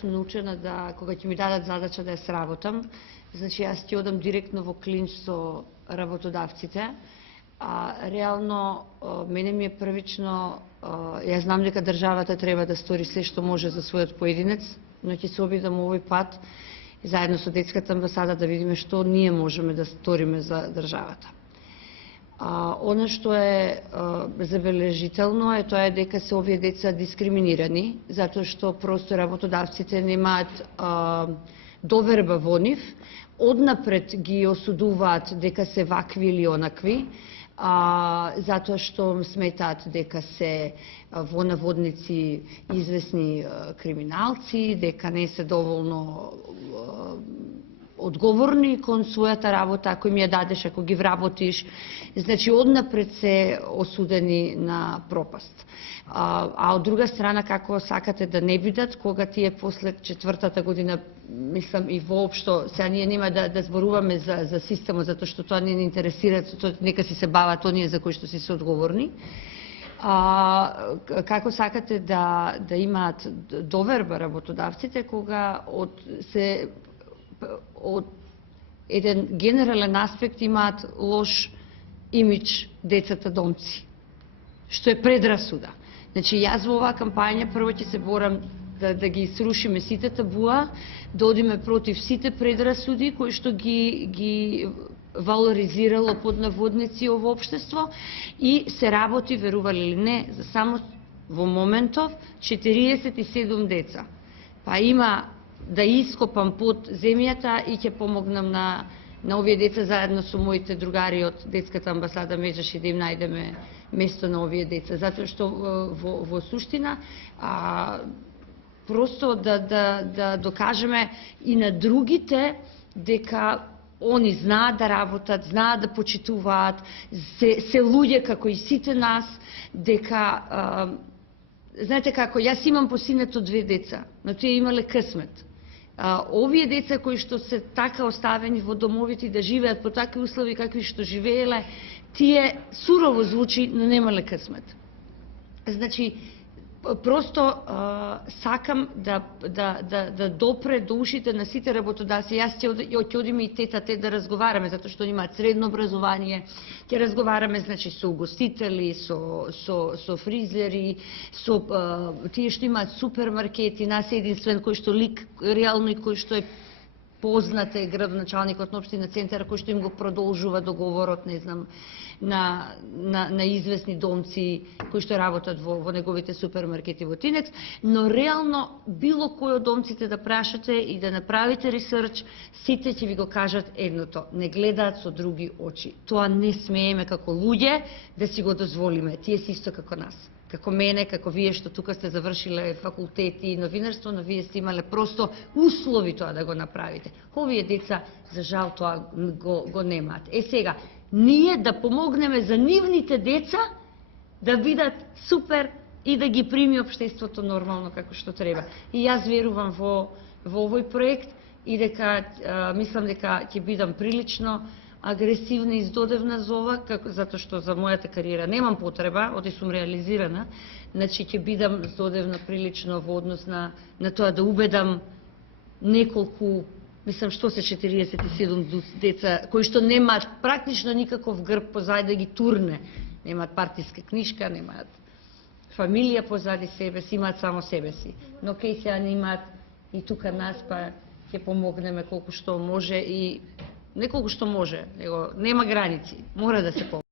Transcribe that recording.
Сум научена да, кога ќе ми дадат задача да ја сработам, значи јас ќе одам директно во клинч со работодавците. Реално, мене ми е првично, јас знам дека државата треба да стори се што може за својот поединец, но ќе се обидам овој пат, заедно со детската амбасада, да видиме што ние можеме да сториме за државата. Оно што е забележително е тоа дека се овие деца дискриминирани, затоа што просто работодавците немаат доверба во нив, однапред ги осудуваат дека се вакви или онакви, затоа што сметаат дека се во наводници известни криминалци, дека не се доволно одговорни кон својата работа, ако им ја дадеш, ако ги вработиш, значи однапред се осудени на пропаст. А од друга страна, како сакате да не бидат, кога тие после 4-та година, мислам и воопшто, сега ние нема да зборуваме за системот, затоа што тоа не ни интересира, нека си се бават оние за кои што си се одговорни. Како сакате да имаат доверба работодавците, кога од еден генерален аспект имаат лош имидж децата домци, што е предрасуда. Значи, јас во оваа кампања прво ќе се борам да ги срушиме сите табуа, да одиме против сите предрасуди кои што ги валоризирало под наводници ово општество и се работи, верували или не, за само во моментов 47 деца. Па има да ископам под земјата и ќе помогнам на овие деца заедно со моите другари од детската амбасада Меджаши да им најдеме место на овие деца, затоа што во суштина просто да докажеме и на другите дека они знаат да работат, знаат да почитуваат, се луѓе како и сите нас, дека знаете како, јас имам по синето 2 деца, но тие имале късмет. Овие деца кои што се така оставени во домовите да живеат по такви услови какви што живееле, тие сурово звучи, но немале късмет. Значи, просто сакам да допре до ушите на сите работодавци. Јас ќе одиме и тет-а-тет да разговараме, затоа што имаат средно образование, ќе разговараме значи со угостители, со фризери, со тие што имаат супермаркети, нас единствен кој што лик реално и кој што е познат е градоначалникот на општина Центар, кој што им го продолжува договорот, не знам, на известни домци кои што работат во неговите супермаркети во Тинекс, но реално било кој од домците да прашате и да направите ресерч, сите ќе ви го кажат едното: не гледаат со други очи. Тоа не смееме како луѓе да си го дозволиме. Тие се исто како нас. Како мене, како вие што тука сте завршиле факултети и новинарство, но вие сте имале просто услови тоа да го направите. Овие деца, за жал, тоа го немаат. Сега, ние да помогнеме за нивните деца да бидат супер и да ги прими општеството нормално како што треба. И јас верувам во овој проект и дека мислам дека ќе бидам прилично агресивна и издодевна за ова, затоа што за мојата кариера немам потреба, оти сум реализирана, значи ќе бидам издодевна прилично во однос на тоа да убедам неколку, мислам што се 47 деца, кои што немаат практично никаков грб позади да ги турне, немаат партиска книшка, немаат фамилија позади себе си, имаат само себе си. Но кај сега не имаат и тука нас, па ќе помогнеме колку што може и не колку што може, него нема граници, мора да се помогне.